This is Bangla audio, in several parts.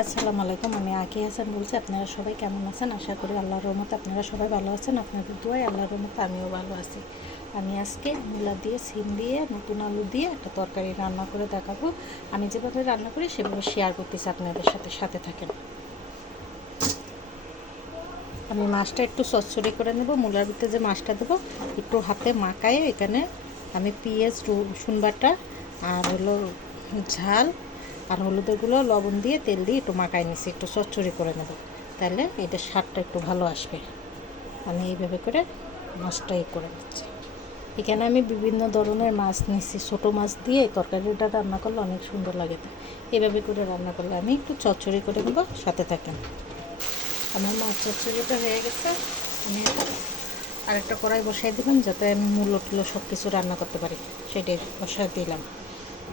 আসসালামু আলাইকুম। আমি আঁকি হাসান বলছি। আপনারা সবাই কেমন আছেন? আশা করি আল্লাহর রহমতে আপনারা সবাই ভালো আছেন। আপনাদের দোয়ায় আল্লাহর রহমতে আমিও ভালো আছি। আমি আজকে মূলা দিয়ে, সিম দিয়ে, নতুন আলু দিয়ে একটা তরকারি রান্না করে দেখাবো। আমি যেভাবে রান্না করি সেভাবে শেয়ার করতেছি আপনাদের সাথে। সাথে থাকেন। আমি মাছটা একটু চচ্চড়ি করে নেব। মূলার ভিতরে যে মাছটা দেবো একটু হাতে মাখায়ে এখানে আমি পেঁয়াজ, রসুন বাটা আর হলো ঝাল আর হলুদের গুঁড়ো, লবণ দিয়ে তেল দিয়ে একটু মাখাই নিছি, একটু চচ্চড়ি করে নেব, তাহলে এটা স্বাদটা একটু ভালো আসবে। আমি এইভাবে করে মাছটা করে নিচ্ছি। এখানে আমি বিভিন্ন ধরনের মাছ নিচ্ছি। ছোটো মাছ দিয়ে এই তরকারিটা রান্না করলে অনেক সুন্দর লাগে। এইভাবে করে রান্না করলে আমি একটু চচ্চড়ি করে নেব, সাথে থাকেন। আমার মাছ চচ্চড়িটা হয়ে গেছে। আমি আরেকটা কড়াই বসাই দেবেন, যাতে আমি মূলো টুলো সব কিছু রান্না করতে পারি, সেটাই বসাই দিলাম।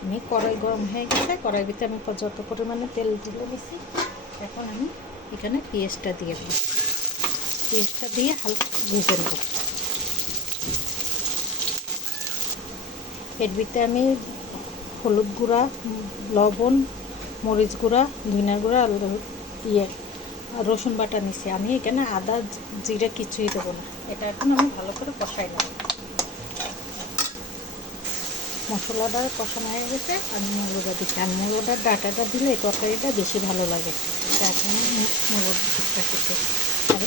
আমি কড়াই গরম হয়ে গেছে, কড়াই ভিতরে আমি যত পরিমাণে তেল তুলে নিছি, এখন আমি এখানে পেঁয়াজটা দিয়ে দেবো। পেঁয়াজটা দিয়ে হালকা ভেজে নেব। এর ভিতরে আমি হলুদ গুঁড়া, লবণ, মরিচ গুঁড়া, ধনিয়া গুঁড়া, রসুন বাটা নিছি। আমি এখানে আদা জিরা কিছুই দেবো না। এটা এখন আমি ভালো করে কষাই নেব। মশলাটা কষানো হয়ে গেছে, আমি মূলোটা দিচ্ছি। আর মূলোটার ডাঁটাটা দিলে এই তরকারিটা বেশি ভালো লাগে। এখন মূলোটা দিচ্ছি। আর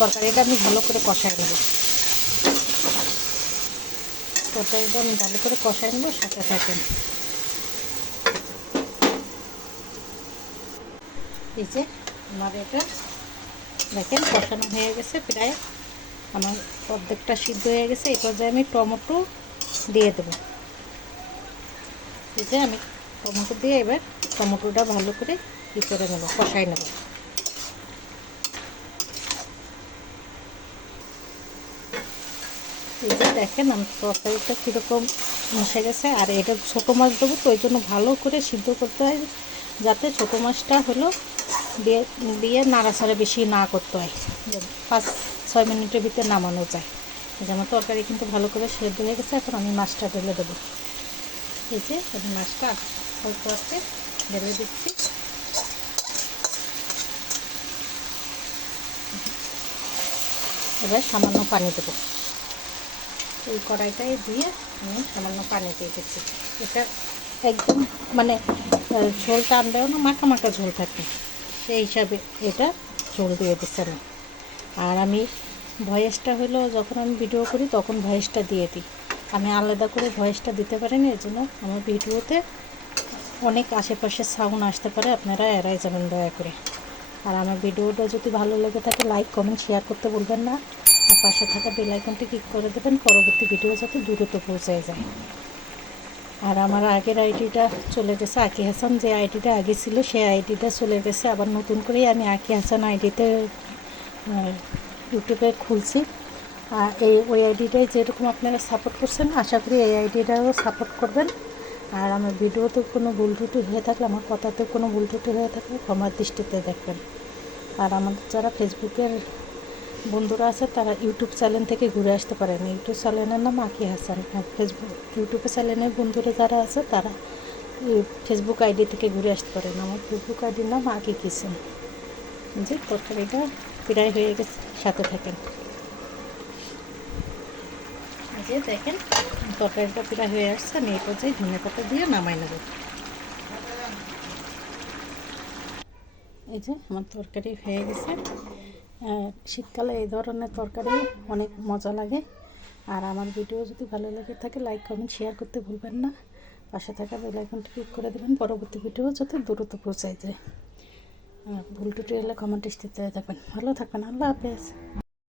তরকারিটা আমি ভালো করে কষাই নেব। তরকারিটা আমি ভালো করে কষাই নেব, সাথে থাকেন। এই যে আমার এটা দেখেন কষানো হয়ে গেছে, প্রায় আমার অর্ধেকটা সিদ্ধ হয়ে গেছে। এই পর্যায়ে আমি টমেটো দিয়ে দেবো। এই যে আমি টমেটো দিয়ে এবার টমেটোটা ভালো করে করে নেব, কষাই নেব। এই যে দেখেন আমার তরকারিটা কীরকম মিশে গেছে। আর এটা ছোটো মাছ দেবো, তো ওই জন্য ভালো করে সিদ্ধ করতে হয়, যাতে ছোটো মাছটা হলো দিয়ে দিয়ে নাড়াচাড়া বেশি না করতে হয়, 5-6 মিনিটের ভিতরে নামানো যায়। এই যে আমার তরকারি কিন্তু ভালো করে সেদ্ধ হয়ে গেছে। এখন আমি মাছটা ঢেলে দেবো। এই যে আমি মাছটা অল্প আস্তে ঢেলে দিচ্ছি। এবার সামান্য পানি দেবো। এই কড়াইটায় দিয়ে আমি সামান্য পানি দিয়ে দিচ্ছি। এটা একদম মানে ঝোল টানবেও না, মাখা মাখা ঝোল থাকে, সেই হিসাবে এটা ঝোল দিয়ে দিচ্ছি আমি। আর আমি ভয়েসটা হলো যখন আমি ভিডিও করি তখন ভয়েসটা দিয়ে দিই। আমি আলাদা করে ভয়েসটা দিতে পারিনি, এর জন্য আমার ভিডিওতে অনেক আশেপাশে সাউন্ড আসতে পারে, আপনারা এড়াই যাবেন দয়া করে। আর আমার ভিডিওটা যদি ভালো লেগে থাকে লাইক কমেন্ট শেয়ার করতে বলবেন না। আর পাশে থাকা বেল আইকনটি ক্লিক করে দেবেন, পরবর্তী ভিডিও যাতে দ্রুত পৌঁছে যায়। আর আমার আগের আইডিটা চলে গেছে, আঁকি হাসান যে আইডিটা আগে ছিল সেই আইডিটা চলে গেছে। আবার নতুন করেই আমি আঁকি হাসান আইডিতে ইউটিউবে খুলছি। আর ওই আইডিটাই যেরকম আপনারা সাপোর্ট করছেন, আশা করি এই আইডিটাও সাপোর্ট করবেন। আর আমার ভিডিওতে কোনো ভুল ত্রুটি হয়ে থাকলে, আমার কথাতে কোনো ভুল ত্রুটি হয়ে থাকলে ক্ষমার দৃষ্টিতে দেখবেন। আর আমাদের যারা ফেসবুকের বন্ধুরা আছে তারা ইউটিউব চ্যানেল থেকে ঘুরে আসতে পারেন। ইউটিউব চ্যানেলের নাম আঁকি হাসান। আর ইউটিউব চ্যানেলের বন্ধুরা যারা আছে তারা ফেসবুক আইডি থেকে ঘুরে আসতে পারেন। আমার ফেসবুক আইডির নাম আঁকি কিচেন। যে তরকারিটা প্রায় হয়ে গেছে, সাথে থাকেন। এই যে দেখেন তরকারিটা প্রায় হয়ে আসছে, আমি এই পর্যায়ে ধনে পাতা দিয়ে নামাই নেব। এই যে আমার তরকারি হয়ে গেছে। শীতকালে এই ধরনের তরকারি অনেক মজা লাগে। আর আমার ভিডিও যদি ভালো লাগে থাকে লাইক কমেন্ট শেয়ার করতে ভুলবেন না। পাশে থাকা বেল আইকনটি ক্লিক করে দেবেন, পরবর্তী ভিডিও যাতে দ্রুত পৌঁছায় যায়। ভুল টুটি হলে কমেন্ট দিতে থাকবেন। ভালো থাকবেন। আল্লাহ হাফেজ।